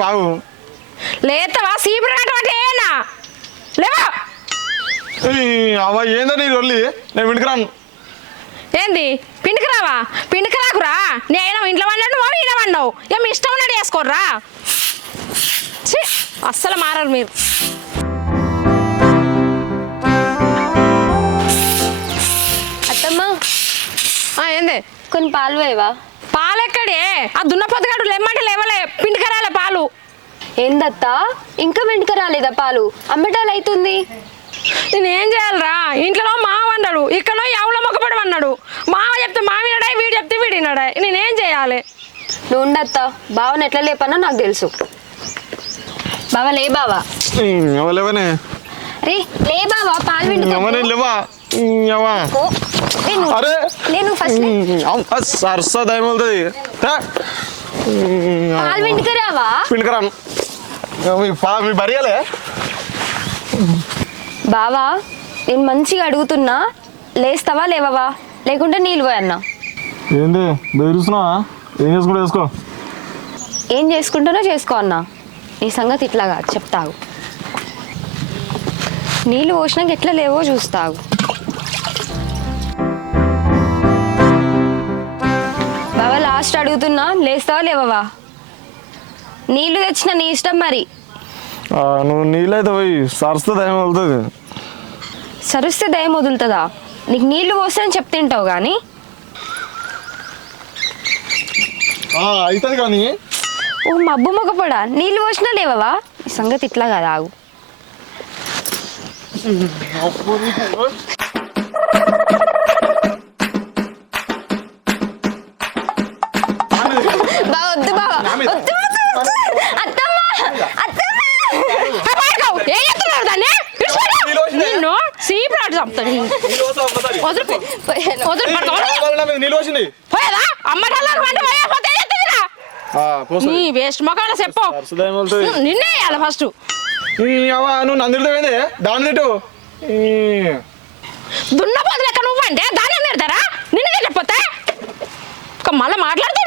బాగు లేతవా సీపురాటం అంటే ఏనా లేవా అవ్వ ఏందో నీ రొల్లి నేను వింటుకురాను ఏంది పిండికి రావా పిండికి రాకురా నేను ఇంట్లో వండాడు నువ్వు ఈయన వండవు ఏం ఇష్టం ఉన్నట్టు వేసుకోర్రా అస్సలు మారరు మీరు అత్తమ్మ ఏంది కొన్ని పాలు వేవా పాలు ఎక్కడే ఆ దున్నపోతుగాడు లేమ్మంటే లేవలే పిండికి రాలే పాలు ఏందత్తా ఇంకా వెంటక రాలేదా పాలు అమ్మటాలు అవుతుంది నేనేం చేయాలరా ఇంట్లో మావ అన్నాడు ఇక్కడ ఎవలో మొక్కపడి అన్నాడు మావ చెప్తే మావ వినడాయి వీడు చెప్తే వీడు వినడాయి నేనేం చేయాలి నువ్వు ఉండత్తా బావని ఎట్లా లేపన్నా నాకు తెలుసు బావా లే బావా లేవనే రే లే బావా పాలు వింటు లేవా అరే నేను ఫస్ట్ సరస్వతి ఏమవుతుంది పాలు వింటుకు రావా పిండికరాను మీ బరియాలే బావా నేను మంచిగా అడుగుతున్నా లేస్తావా లేవవా లేకుంటే నీళ్ళు పోయన్నా ఏంది బెదిరిస్తున్నావా ఏం చేసుకుంటా చేసుకో ఏం చేసుకుంటానో చేసుకో అన్నా నీ సంగతి ఇట్లాగా చెప్తావు నీళ్ళు పోసినాక ఎట్లా లేవో చూస్తావు బావా లాస్ట్ అడుగుతున్నా లేస్తావా లేవవా నీళ్ళు తెచ్చిన నీ ఇష్టం మరి నువ్వు నీళ్ళైతే పోయి సరస్వతి ఏమవుతుంది సరిస్తే దయం వదులుతుందా నీకు నీళ్లు పోస్తానని చెప్తుంటావు కానీ అవుతుంది కానీ ఓ మబ్బు మొగపడా నీళ్ళు పోసినా లేవవా ఈ సంగతి ఇట్లా కదా ఆగు వద్దు బావా వద్దు అత్తమ్మ అత్తమ్మ నిన్ను సీపురాటు చంపుతాడు పోయేదా అమ్మటాలకు వంట పోయకపోతే నీ వేస్ట్ మొక్కలు చెప్పు నిన్నే వేయాలి ఫస్ట్ నువ్వు నందితో ఏంది దాని తిట్టు దున్నపోతు లెక్క నువ్వు అంటే దాన్ని తిడతారా నిన్నే చెప్పొతే మళ్ళీ మాట్లాడుతూ